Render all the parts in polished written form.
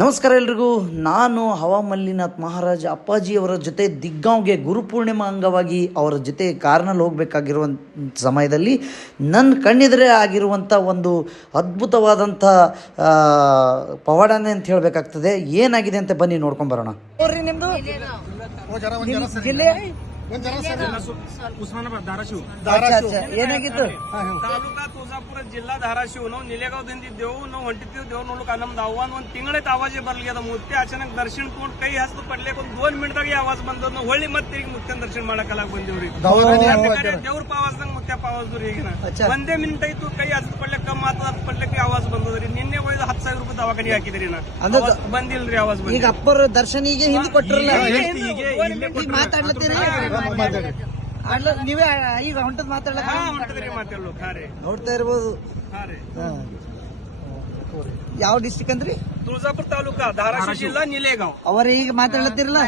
ನಮಸ್ಕಾರ ಎಲ್ರಿಗೂ. ನಾನು ಹವಾ ಮಲ್ಲಿನಾಥ್ ಮಹಾರಾಜ್ ಅಪ್ಪಾಜಿಯವರ ಜೊತೆ ದಿಗ್ಗಾಂವ್ಗೆ ಗುರುಪೂರ್ಣಿಮಾ ಅಂಗವಾಗಿ ಅವರ ಜೊತೆ ಕಾರ್ನಲ್ಲಿ ಹೋಗಬೇಕಾಗಿರುವ ಸಮಯದಲ್ಲಿ ನನ್ನ ಕಣ್ಣೆದುರೇ ಆಗಿರುವಂಥ ಒಂದು ಅದ್ಭುತವಾದಂಥ ಪವಾಡನೆ ಅಂತ ಹೇಳಬೇಕಾಗ್ತದೆ. ಏನಾಗಿದೆ ಅಂತ ಬನ್ನಿ ನೋಡ್ಕೊಂಬರೋಣ. ನಿಮ್ಮದು उस्मानाबाद धाराशिव ಏನಾಗಿತ್ತು? ತಾಲೂಕಾ ತುಳಜಾಪುರ ಜಿಲ್ಲಾ ಧಾರಾशिव ನಾವು ನಿಲೆಗಾಂವದಿಂದಿದ್ದೆವು. ನಾವು ಹೊಂಟಿದ್ದೇವು ನೋಡ್ಲಿಕ್ಕೆ. ನಮ್ದು ಅವ್ವನ್ ಒಂದ್ ತಿಂಗಳೈತೆ ಆವಾಜೇ ಬರ್ಲಿಲ್ಲ. ಮುತ್ತೆ ಅಚಾನಕ್ ದರ್ಶನ ತಗೊಂಡು ಕೈ ಹಸ್ದು ಪಡ್ಲಿಕ್ಕೆ ಒಂದು 2 ಮಿನಿಟ್ದಾಗ ಆವಾಜ್ ಬಂದದ್. ನಾವು ಹೊಳ್ಳಿ ಮತ್ತೆ ತಿರುಗಿ ಮುತ್ತೆನ ದರ್ಶನ ಮಾಡಕಲ್ಲ ಬಂದೇವ್ರಿ. ದೇವ್ರ ಪಾವಾಜ್ದಂಗ ಮುತ್ತೆ ಪಾವಾಜ್ರಿ. ಈಗಿನ ಒಂದೇ ಮಿನಿಟ್ ಆಯ್ತು ಕೈ ಹಸ್ದು ಪಡ್ಲಿಕ್ಕೆ ಕಮ್ಮ ಆತದ ಪಡ್ಲಿಕ್ಕೆ ಆವಾಜ್ ಬಂದದ್ರಿ. ನಿನ್ನೆ ಒಯ್ದು 10,000 ರೂಪಾಯಿ ದವಾಖಾನೆ ಹಾಕಿದ್ರಿ. ಬಂದಿಲ್ರಿ ಆವಾಜ್. ಈಗ ಅಪ್ಪರ ದರ್ಶನಿಗೆ ಹಿಂದೆ ಕೊಟ್ಟಿರಲ್ಲ, ಮಾತಾಡ್ಲತ್ತೀರಿ ನೀವೇ ಈಗ ಹೊಂಟದ್ ಮಾತಾಡ್ಲಕ್ಕ ನೋಡ್ತಾ ಇರ್ಬೋದು. ಯಾವ ಡಿಸ್ಟಿಕ್ ಅಂದ್ರಿ? ತುಳಜಾಪುರ ತಾಲೂಕಾ ಧಾರಾशिव ಜಿಲ್ಲಾ ನಿಲೆಗಾಂವ್. ಅವ್ರ ಈಗ ಮಾತಾಡ್ಲತ್ತಿರಲ್ಲ?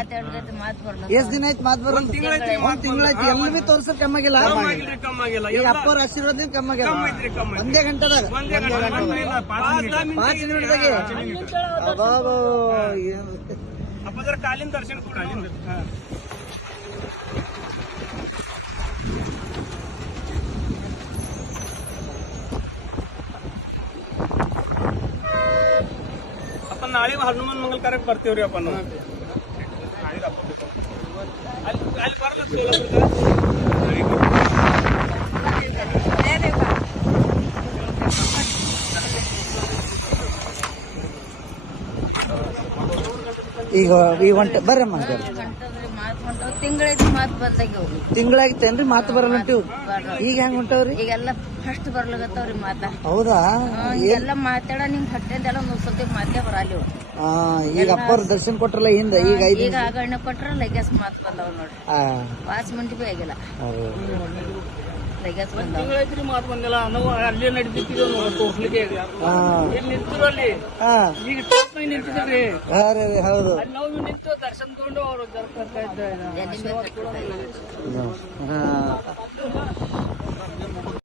ಎಷ್ಟ್ ದಿನ ಆಯ್ತು ಮಾತು ಬರೋದು? 1 ತಿಂಗಳಾಯ್ತು. ಎಲ್ಲ ಬಿ ತೋರ್ಸಕ್ ಕಮ್ಮಾಗಿಲ್ಲ. ಈಗ ಅಪ್ಪರ ಆಶೀರ್ವಾದ ಕಮ್ಮಾಗಿಲ್ಲ. ಒಂದೇ ಗಂಟೆದಾಗ 5 ನಿಮಿಷದಾಗೆ ಅಪ್ಪದರ ಕಾಲಿನ ದರ್ಶನ ಕೂಡ. ಅಪ್ಪ ನಾಳೆ ಹನುಮಾನ್ ಮಂಗಲ್ ಕಾರ್ಯಕ್ಕೆ ಬರ್ತೀವ್ರಿ ಅಪ್ಪ ನಾವು. ಅಲ್ಲಿ ಈಗ ಒಂಟ ಬರ್ರಮ್ಮ. ತಿಂಗಳಾಗಿತ್ತೇನ್ರಿ ಮಾತು ಬರಲ್ಲ ಉಂಟು? ಈಗ ಹೆಂಗ್ ಹೊಂಟವ್ರಿ? ಈಗೆಲ್ಲ ಫಸ್ಟ್ ಬರ್ಲಾಗತ್ತವ್ರಿ ಮಾತ. ಹೌದಾ? ಎಲ್ಲ ಮಾತಾಡ ನಿಮ್ ಹೊಟ್ಟೆದೆಲ್ಲ ಸ್ವಲ್ಪ ಮಾತೇ ಬರಲ್ಲ. ಈಗ ಅಪ್ಪರ ದರ್ಶನ ಕೊಟ್ರಲ್ಲ ಹಿಂದ, ಈಗ ಈಗ ಆಗಣ್ಣ ಕೊಟ್ರ ಲಗ್ಯಾಸ್ ಮಾತು ಬಂದವ್ ನೋಡ್ರಿ. 5 ಮಿನಿಟ್ ಬಿ ಆಗಿಲ್ಲ ಲಗ್ಯಾಸ್ ಬಂದವ್. ತಿಂಗಳೈತ್ರಿ ಮಾತು ಬಂದಿಲ್ಲ. ನಾವು ಅಲ್ಲೇ ನಡೀತಿದ್ದೀವಿ ತೋರ್ಸ್ಲಿಕ್ಕೆ. ನಿಂತಿರು ಅಲ್ಲಿ. ಈಗ ಟೋಪ್ನಾಗ ನಿಂತಿದ್ರಿ. ಹೌದು. ನಾವು ನಿಂತು ದರ್ಶನ ತಗೊಂಡು ಅವ್ರು